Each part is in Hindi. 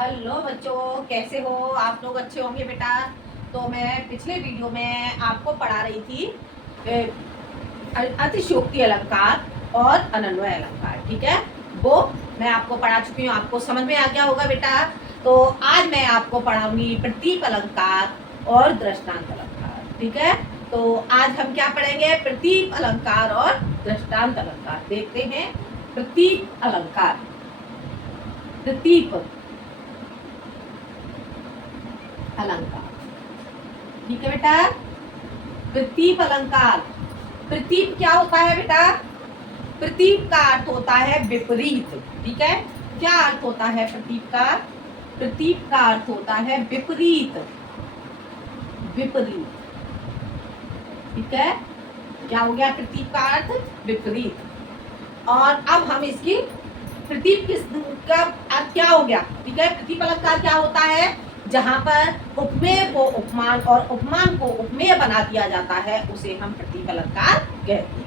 हेलो बच्चों, कैसे हो आप लोग? अच्छे होंगे बेटा। तो मैं पिछले वीडियो में आपको पढ़ा रही थी अतिशयोक्ति अलंकार और अनन्वय अलंकार। ठीक है, वो मैं आपको पढ़ा चुकी हूँ, आपको समझ में आ गया होगा बेटा। तो आज मैं आपको पढ़ाऊंगी प्रतीप अलंकार और दृष्टांत अलंकार। ठीक है, तो आज हम क्या पढ़ेंगे? प्रतीप अलंकार और दृष्टांत अलंकार। देखते हैं प्रतीप अलंकार। प्रतीप अलंकार, ठीक है बेटा। प्रतीप अलंकार, प्रतीप क्या होता है बेटा? प्रतीप का अर्थ होता है विपरीत। ठीक है, क्या अर्थ होता है प्रतीप का? प्रतीप का अर्थ होता है विपरीत। विपरीत, ठीक है। क्या हो गया प्रतीप का अर्थ? विपरीत। और अब हम इसकी प्रतीप का अर्थ क्या हो गया? ठीक है, प्रतीप अलंकार क्या होता है? जहां पर उपमेय को उपमान और उपमान को उपमेय बना दिया जाता है, उसे हम प्रतीप अलंकार कहते हैं।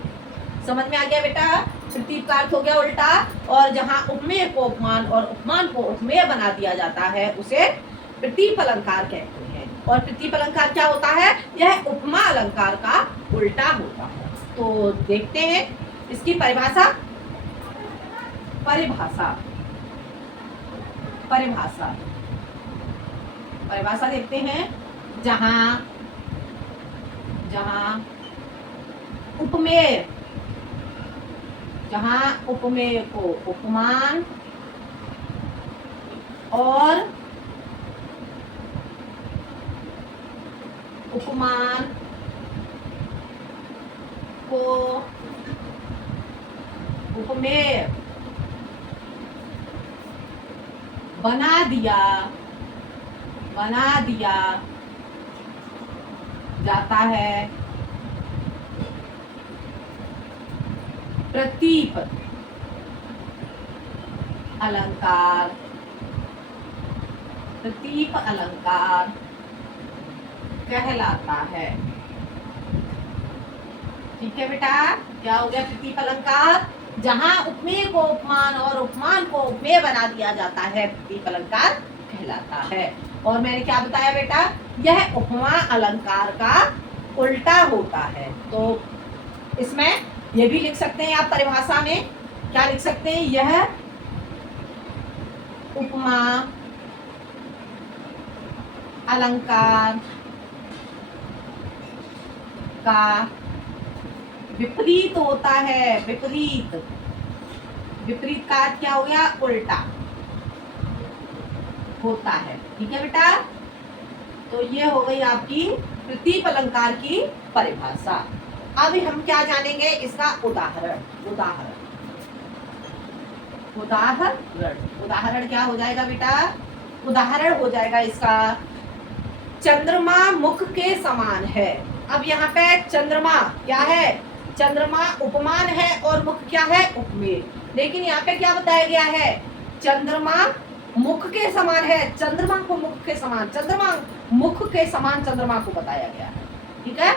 समझ में आ गया बेटा? प्रतीप का अर्थ हो गया उल्टा, और जहां उपमेय को उपमान और उपमान को उपमेय बना दिया जाता है, उसे प्रतीप अलंकार कहते हैं। और प्रतीप अलंकार क्या होता है? यह उपमा अलंकार का उल्टा होता है। तो देखते हैं इसकी परिभाषा। परिभाषा परिभाषा परिभाषा देखते हैं। जहां जहां उपमेय जहां उपमेय को उपमान और उपमान को उपमेय बना दिया जाता है, प्रतीप अलंकार कहलाता है। ठीक है बेटा, क्या हो गया प्रतीप अलंकार? जहां उपमेय को उपमान और उपमान को उपमेय बना दिया जाता है, प्रतीप अलंकार कहलाता है। और मैंने क्या बताया बेटा? यह उपमा अलंकार का उल्टा होता है। तो इसमें ये भी लिख सकते हैं आप परिभाषा में। क्या लिख सकते हैं? यह उपमा अलंकार का विपरीत होता है। विपरीत का अर्थ क्या हो गया? उल्टा होता है। ठीक है बेटा, तो ये हो गई आपकी प्रतीप अलंकार की परिभाषा। अब हम क्या जानेंगे? इसका उदाहरण। उदाहरण क्या हो जाएगा बेटा? उदाहरण हो जाएगा इसका, चंद्रमा मुख के समान है। अब यहाँ पे चंद्रमा क्या है? चंद्रमा उपमान है और मुख क्या है? उपमेय। लेकिन यहाँ पे क्या बताया गया है? चंद्रमा मुख के समान है। चंद्रमा को मुख के समान, चंद्रमा मुख के समान चंद्रमा को बताया गया है। ठीक है,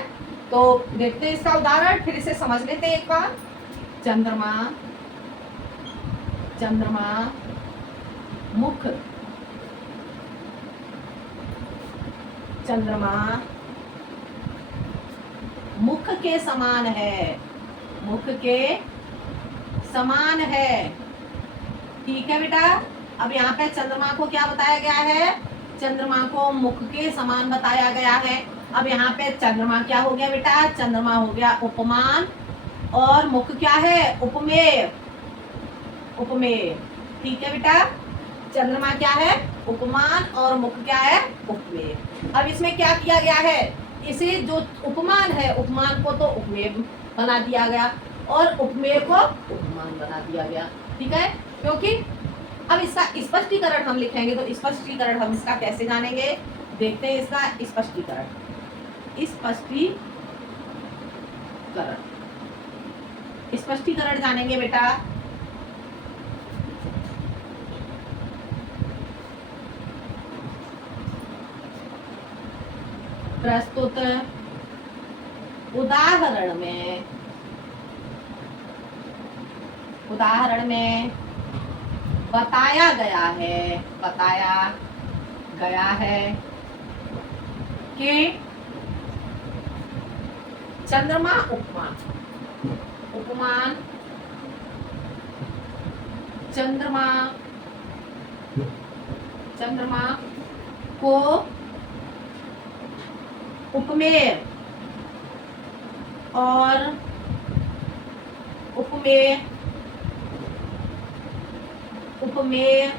तो देखते हैं इसका उदाहरण, फिर इसे समझ लेते हैं एक बार। चंद्रमा मुख, चंद्रमा मुख के समान है। मुख के समान है। ठीक है बेटा, अब यहाँ पे चंद्रमा को क्या बताया गया है? चंद्रमा को मुख के समान बताया गया है। अब यहाँ पे चंद्रमा क्या हो गया बेटा? चंद्रमा हो गया उपमान और मुख क्या है? उपमेय। ठीक है बेटा, चंद्रमा क्या है? उपमान और मुख क्या है? उपमेय। अब इसमें क्या किया गया है? इसे जो उपमान है, उपमान को तो उपमेय बना दिया गया और उपमेय को उपमान बना दिया गया। ठीक है, क्योंकि अब इसका स्पष्टीकरण हम लिखेंगे, तो स्पष्टीकरण हम इसका कैसे जानेंगे? देखते हैं इसका स्पष्टीकरण जानेंगे बेटा। प्रस्तुत उदाहरण में बताया गया है, बताया गया है कि चंद्रमा उपमान, उपमान चंद्रमा, चंद्रमा को उपमेय और उपमेय, उपमेय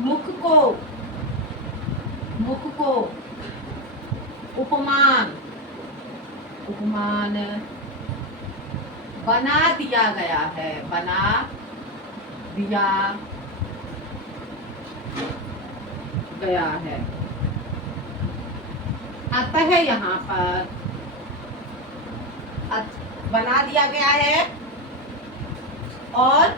मुख को, मुख को उपमान, उपमान बना दिया गया है, बना दिया गया है। अतः यहाँ पर बना दिया गया है और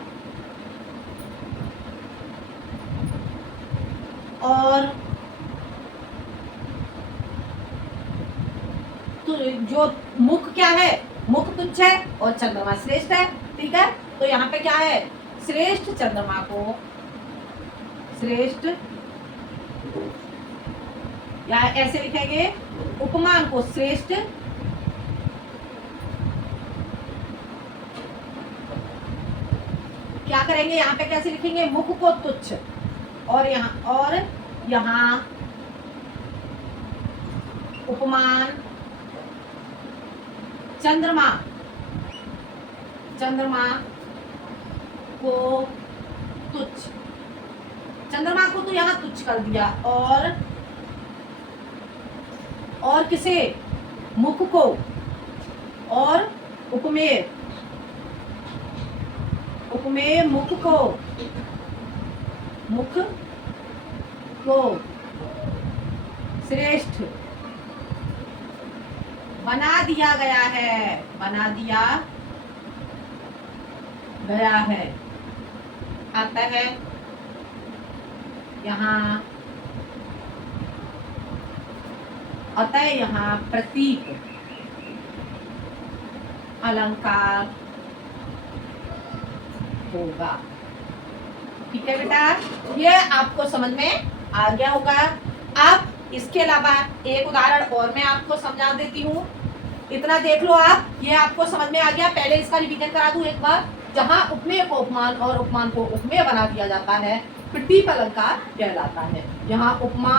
तो जो मुख क्या है, मुख तुच्छ है और चंद्रमा श्रेष्ठ है, ठीक है। तो यहाँ पे क्या है, श्रेष्ठ चंद्रमा को, श्रेष्ठ या ऐसे लिखेंगे उपमान को श्रेष्ठ, क्या करेंगे यहाँ पे कैसे लिखेंगे, मुख को तुच्छ और यहाँ उपमान चंद्रमा, चंद्रमा को तुच्छ, चंद्रमा को तो यहाँ तुच्छ कर दिया और किसे, मुख को और उपमेय, उपमेय मुख को, मुख को श्रेष्ठ बना दिया गया है, बना दिया गया है। आता है यहाँ, अतः यहाँ प्रतीक अलंकार होगा, ठीक है बेटा। ये आपको समझ में आ गया होगा। अब इसके अलावा एक उदाहरण और मैं आपको समझा देती हूँ, इतना देख लो आप, ये आपको समझ में आ गया। पहले इसका रिवीजन करा दूं एक बार। जहाँ उपमेय को उपमान और उपमान को उपमेय बना दिया जाता है, प्रतीक अलंकार कहलाता है। यहाँ उपमा,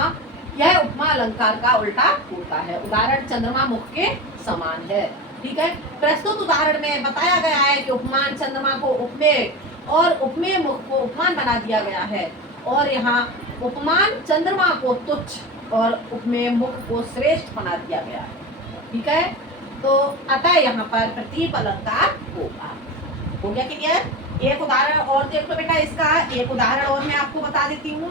यह उपमा अलंकार का उल्टा होता है। उदाहरण चंद्रमा मुख के समान है, ठीक है। प्रस्तुत उदाहरण में बताया गया है कि उपमान चंद्रमा को उपमेय और उपमेय मुख को उपमान बना दिया गया है, और यहाँ उपमान चंद्रमा को तुच्छ और उपमेय मुख को श्रेष्ठ बना दिया गया है, ठीक है। तो अतः यहाँ पर प्रतीक अलंकार होगा। हो गया क्लियर। एक उदाहरण और देख लो बेटा इसका, एक उदाहरण और मैं आपको बता देती हूँ।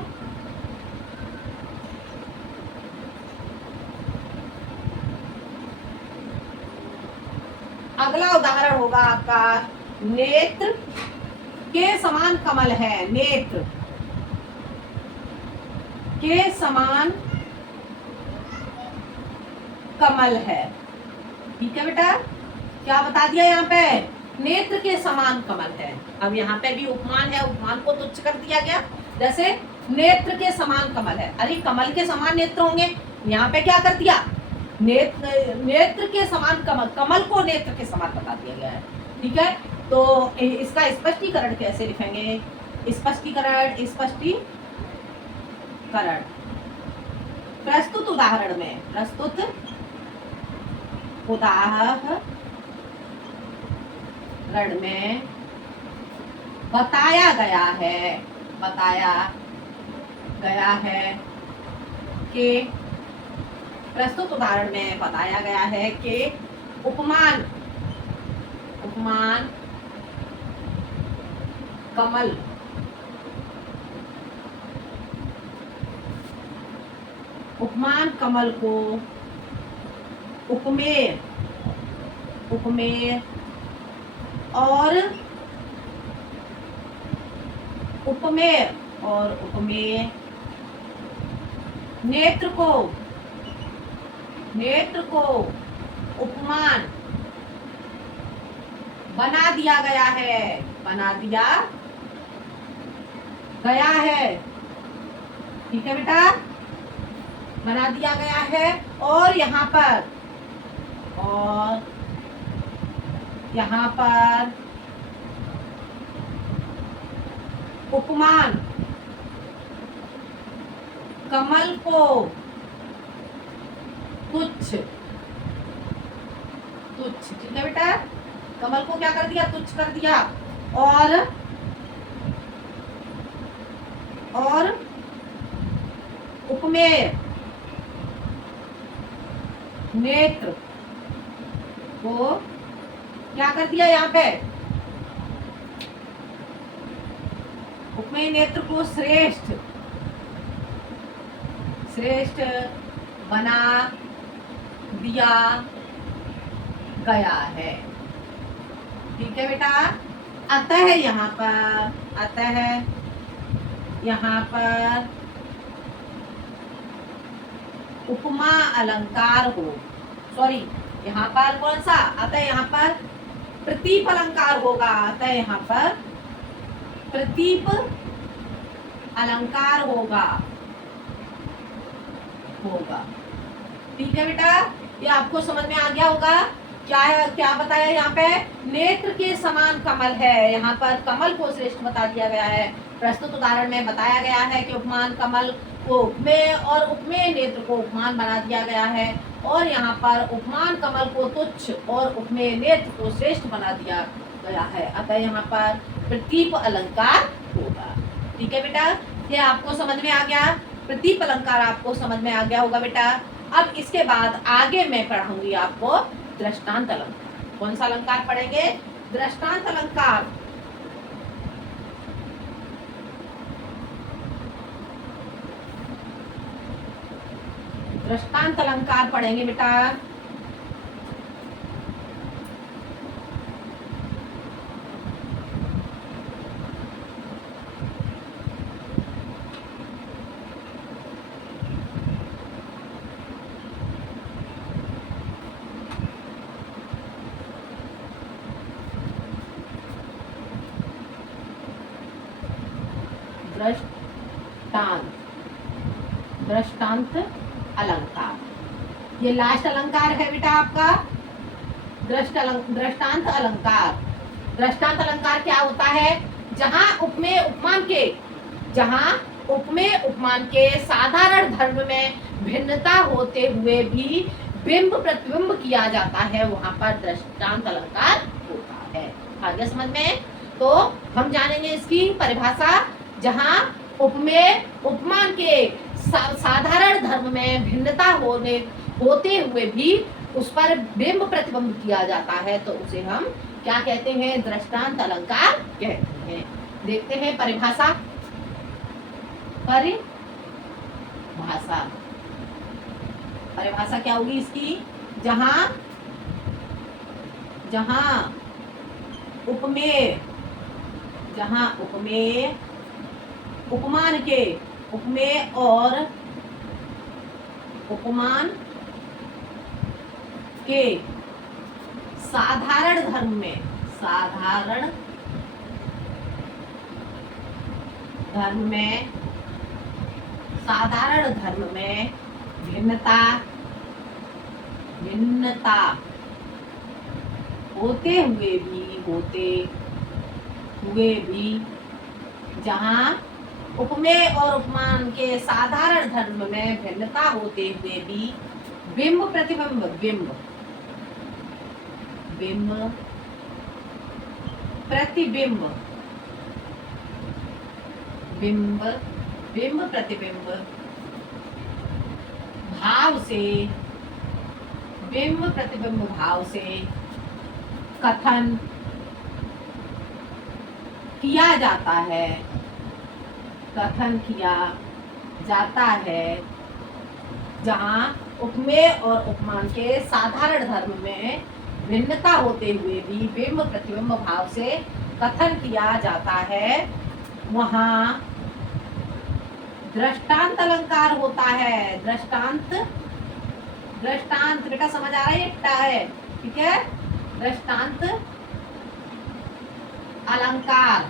अगला उदाहरण होगा आपका, नेत्र के समान कमल है, नेत्र के समान कमल है, ठीक है बेटा। क्या बता दिया यहाँ पे, नेत्र के समान कमल है। अब यहाँ पे भी उपमान है, उपमान को तुच्छ कर दिया गया। जैसे नेत्र के समान कमल है, अरे कमल के समान नेत्र होंगे, यहाँ पे क्या कर दिया, नेत्र के समान कमल, कमल को नेत्र के समान बता दिया गया है, ठीक है। तो इसका स्पष्टीकरण कैसे लिखेंगे, स्पष्टीकरण, स्पष्टीकरण प्रस्तुत उदाहरण में, प्रस्तुत उदाहरण में बताया गया है, बताया गया है कि, प्रस्तुत उदाहरण में बताया गया है कि उपमान, उपमान कमल, उपमान कमल को उपमेय, उपमेय और उपमेय और उपमेय नेत्र को, नेत्र को उपमान बना दिया गया है, बना दिया गया है। ठीक है बेटा, बना दिया गया है। और यहाँ पर, और यहाँ पर उपमान कमल को तुच्छ, तुच्छ, ठीक है बेटा, कमल को क्या कर दिया, तुच्छ कर दिया। और उपमेय नेत्र को क्या कर दिया, यहाँ पे उपमेय नेत्र को श्रेष्ठ, श्रेष्ठ बना दिया गया है। ठीक है बेटा, अतः यहाँ पर, अतः यहाँ पर उपमा अलंकार हो, सॉरी यहाँ पर कौन सा, अतः यहाँ पर प्रतीप अलंकार होगा। अतः यहाँ पर प्रतीप अलंकार होगा, होगा। ठीक है बेटा, ये आपको समझ में आ गया होगा। क्या है, क्या बताया यहाँ पे, नेत्र के समान कमल है, यहाँ पर कमल को श्रेष्ठ बता दिया गया है। प्रस्तुत उदाहरण में बताया गया है कि उपमान कमल को उपमेय और उपमेय नेत्र को उपमान बना दिया गया है, और यहाँ पर उपमान कमल को तुच्छ और उपमेय नेत्र को श्रेष्ठ बना दिया गया है। अतः यहाँ पर प्रतीप अलंकार होगा। ठीक है बेटा, ये आपको समझ में आ गया, प्रतीप अलंकार आपको समझ में आ गया होगा बेटा। अब इसके बाद आगे मैं पढ़ाऊंगी आपको दृष्टांत अलंकार। कौन सा अलंकार पढ़ेंगे, दृष्टांत अलंकार। दृष्टांत अलंकार पढ़ेंगे बेटा। दृष्टांत, दृष्टांत अलंकार, ये लास्ट अलंकार है बेटा आपका, दृष्टांत अलंकार। दृष्टांत अलंकार क्या होता है, जहां उपमेय उपमान के, जहां उपमेय उपमान के साधारण धर्म में भिन्नता होते हुए भी बिंब प्रतिबिंब किया जाता है, वहां पर दृष्टांत अलंकार होता है। आगे समझ में, तो हम जानेंगे इसकी परिभाषा। जहां उपमेय उपमान के साधारण धर्म में भिन्नता होते हुए भी उस पर बिंब प्रतिबिंब किया जाता है, तो उसे हम क्या कहते हैं, दृष्टांत अलंकार कहते हैं। देखते हैं परिभाषा। परिभाषा, परिभाषा क्या होगी इसकी, जहां, जहां उपमेय, जहां उपमेय उपमान के, उपमेय और उपमान के साधारण धर्म में, साधारण धर्म में, साधारण धर्म में भिन्नता, भिन्नता होते हुए भी, जहां उपमेय और उपमान के साधारण धर्म में भिन्नता होते हुए भी बिंब प्रतिबिंब, बिंब, बिंब प्रतिबिंब, बिंब, बिंब प्रतिबिंब भाव से, बिंब प्रतिबिंब भाव से कथन किया जाता है, कथन किया जाता है, जहां उपमेय और उपमान के साधारण धर्म में भिन्नता होते हुए भी बिंब प्रतिबिंब भाव से कथन किया जाता है, वहां दृष्टांत अलंकार होता है। दृष्टांत, दृष्टांत बेटा समझ आ रहा है, ये है, ठीक है, दृष्टांत अलंकार,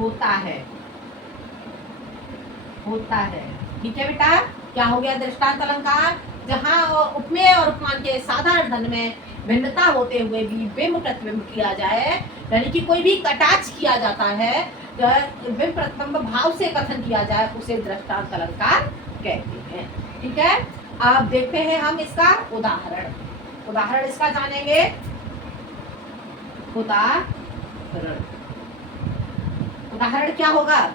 होता है, होता है। ठीक है बेटा, क्या हो गया दृष्टांत अलंकार? जहां उपमेय और उपमान के साधारण धन में भिन्नता होते हुए भी बिंब प्रतिबिंब किया जाए, यानी कि कोई भी कटाक्ष किया जाता है, बिंब प्रतिबिंब भाव से कथन किया जाए, उसे दृष्टांत अलंकार कहते हैं। ठीक है, अब देखते हैं हम इसका उदाहरण। उदाहरण इसका जानेंगे। उदाहरण उदाहरण क्या होगा?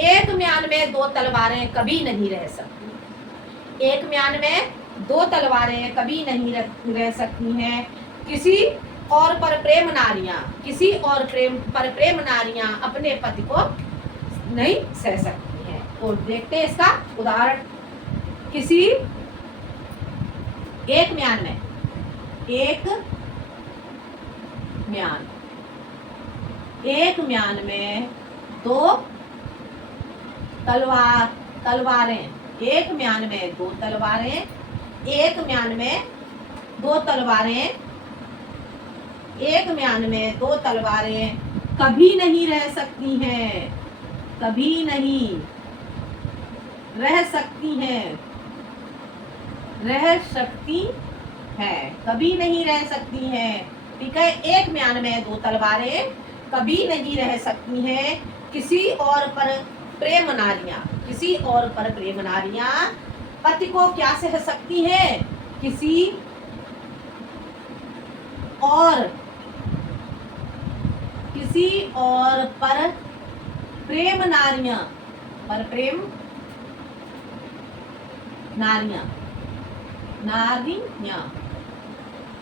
एक म्यान में दो तलवारें कभी नहीं रह सकती। एक म्यान में दो तलवारें कभी नहीं रह सकती हैं। किसी और पर प्रेम नारियां, किसी और पर प्रेम नारियां अपने पति को नहीं सह सकती हैं। तो देखते हैं इसका उदाहरण। किसी एक म्यान में, एक म्यान में दो तलवारें, एक म्यान में दो तलवारें, एक म्यान में दो तलवारें, एक म्यान में दो तलवारें कभी नहीं रह सकती हैं, कभी नहीं रह सकती हैं, रह सकती है, कभी नहीं रह सकती हैं। ठीक है, एक म्यान में दो तलवारें कभी नहीं रह सकती हैं। किसी और पर प्रेम नारियां, किसी और पर प्रेम नारियां पति को क्या सह सकती हैं? किसी और पर प्रेम नारियां, पर प्रेम नारियां, नारियां।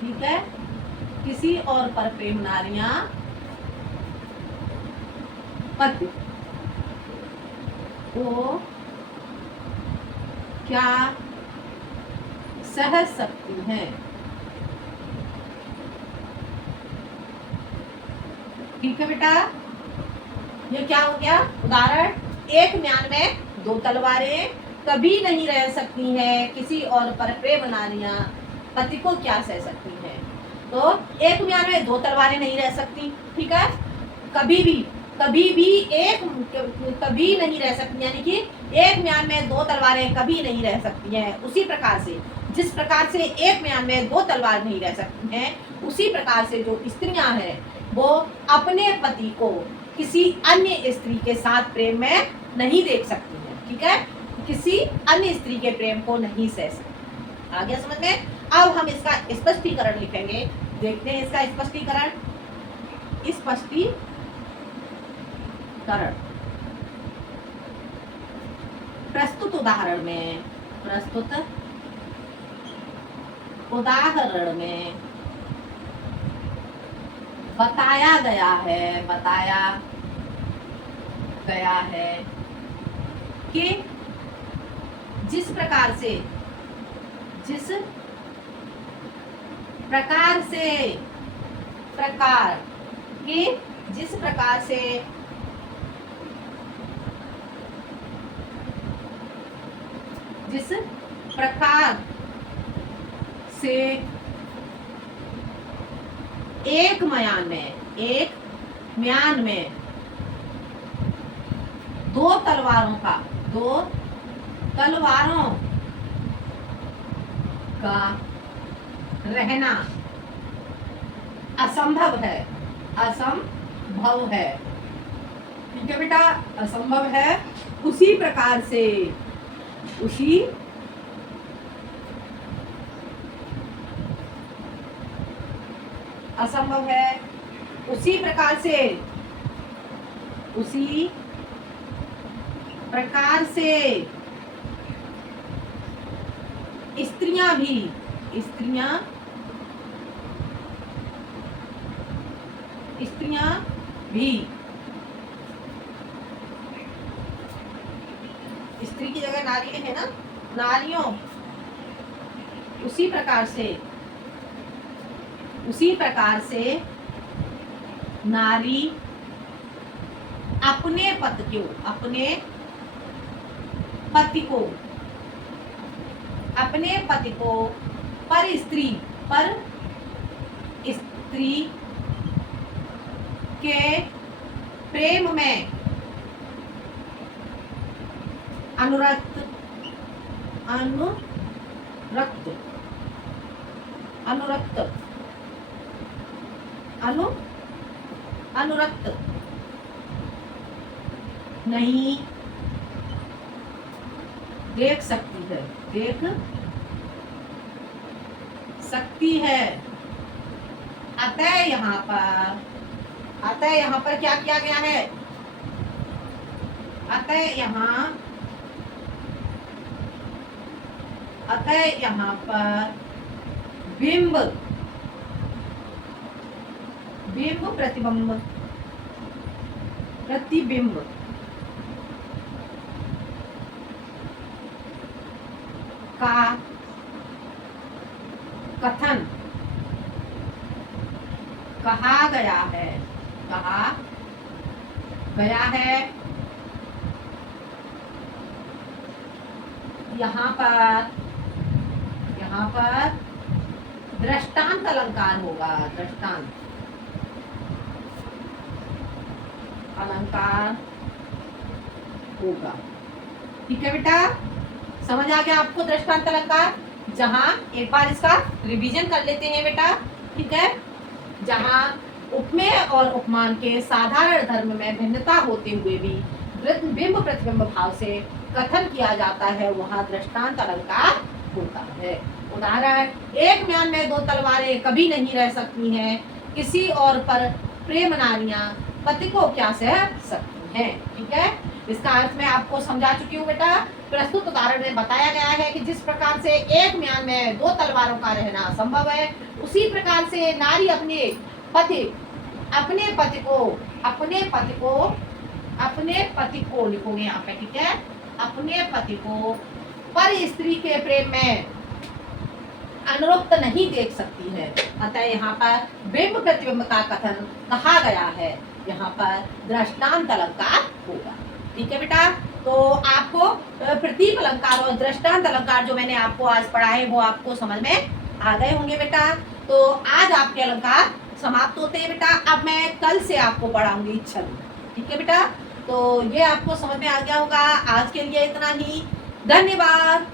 ठीक है, किसी और पर प्रेम नारियां पति को क्या सह सकती हैं? ठीक है बेटा, ये क्या हो गया उदाहरण? एक म्यान में दो तलवारें कभी नहीं रह सकती हैं, किसी और पर प्रेम नारियां पति को क्या सह सकती हैं? तो एक म्यान में दो तलवारें नहीं रह सकती। ठीक है, कभी भी एक कभी नहीं रह सकती, यानी कि एक म्यान में दो तलवारें कभी नहीं रह सकती हैं। उसी प्रकार से, जिस प्रकार से एक म्यान में दो तलवार नहीं रह सकती हैं, उसी प्रकार से जो स्त्रियां हैं वो अपने पति को किसी अन्य स्त्री के साथ प्रेम में नहीं देख सकती हैं। ठीक है, किसी अन्य स्त्री के प्रेम को नहीं सह सकती। आ गया समझ में? अब हम इसका स्पष्टीकरण लिखेंगे। देखते हैं इसका स्पष्टीकरण। प्रस्तुत उदाहरण में बताया गया है कि जिस प्रकार से एक म्यान में दो तलवारों का रहना असंभव है। ठीक है बेटा, असंभव है। उसी प्रकार से असंभव है। उसी प्रकार से स्त्रियां भी स्त्री की जगह नारी है ना, नारियों उसी प्रकार से नारी अपने पति को पर स्त्री के प्रेम में अनुरक्त अनुरक्त अनुरक्त अनुरक्त नहीं देख सकती है, देख सकती है। अतः यहाँ पर क्या किया गया है? अतः यहाँ पर बिंब प्रतिबिंब का कथन कहा गया है, यहाँ पर दृष्टांत अलंकार होगा, दृष्टांत अलंकार होगा। ठीक है बेटा, समझ आ गया आपको दृष्टांत अलंकार? जहां एक बार इसका रिवीजन कर लेते हैं बेटा। ठीक है, जहां उपमेय और उपमान के साधारण धर्म में भिन्नता होते हुए भी बिंब प्रतिबिंब भाव से कथन किया जाता है, वहां दृष्टांत अलंकार होता है। उदाहरण, एक म्यान में दो तलवारें कभी नहीं रह सकती हैं, किसी और पर प्रेम नारियां पति को क्या सह सकती हैं। ठीक है, इसका अर्थ मैं आपको समझा चुकी हूँ बेटा। प्रस्तुत उदाहरण में बताया गया है कि जिस प्रकार से एक म्यान में दो तलवारों का रहना असंभव है, उसी प्रकार से नारी अपने पति को लिखोगे यहाँ पे। ठीक है, अपने पति को पर स्त्री के प्रेम में अनुरक्त नहीं देख सकती है। अतः यहाँ पर बिंब प्रतिबिंब का कथन कहा गया है, यहाँ पर दृष्टांत अलंकार होगा। ठीक है बेटा, तो आपको प्रतीक अलंकार और दृष्टांत अलंकार जो मैंने आपको आज पढ़ा है वो आपको समझ में आ गए होंगे बेटा। तो आज आपके अलंकार समाप्त होते हैं बेटा। अब मैं कल से आपको पढ़ाऊंगी छंद। ठीक है बेटा, तो ये आपको समझ में आ गया होगा। आज के लिए इतना ही, धन्यवाद।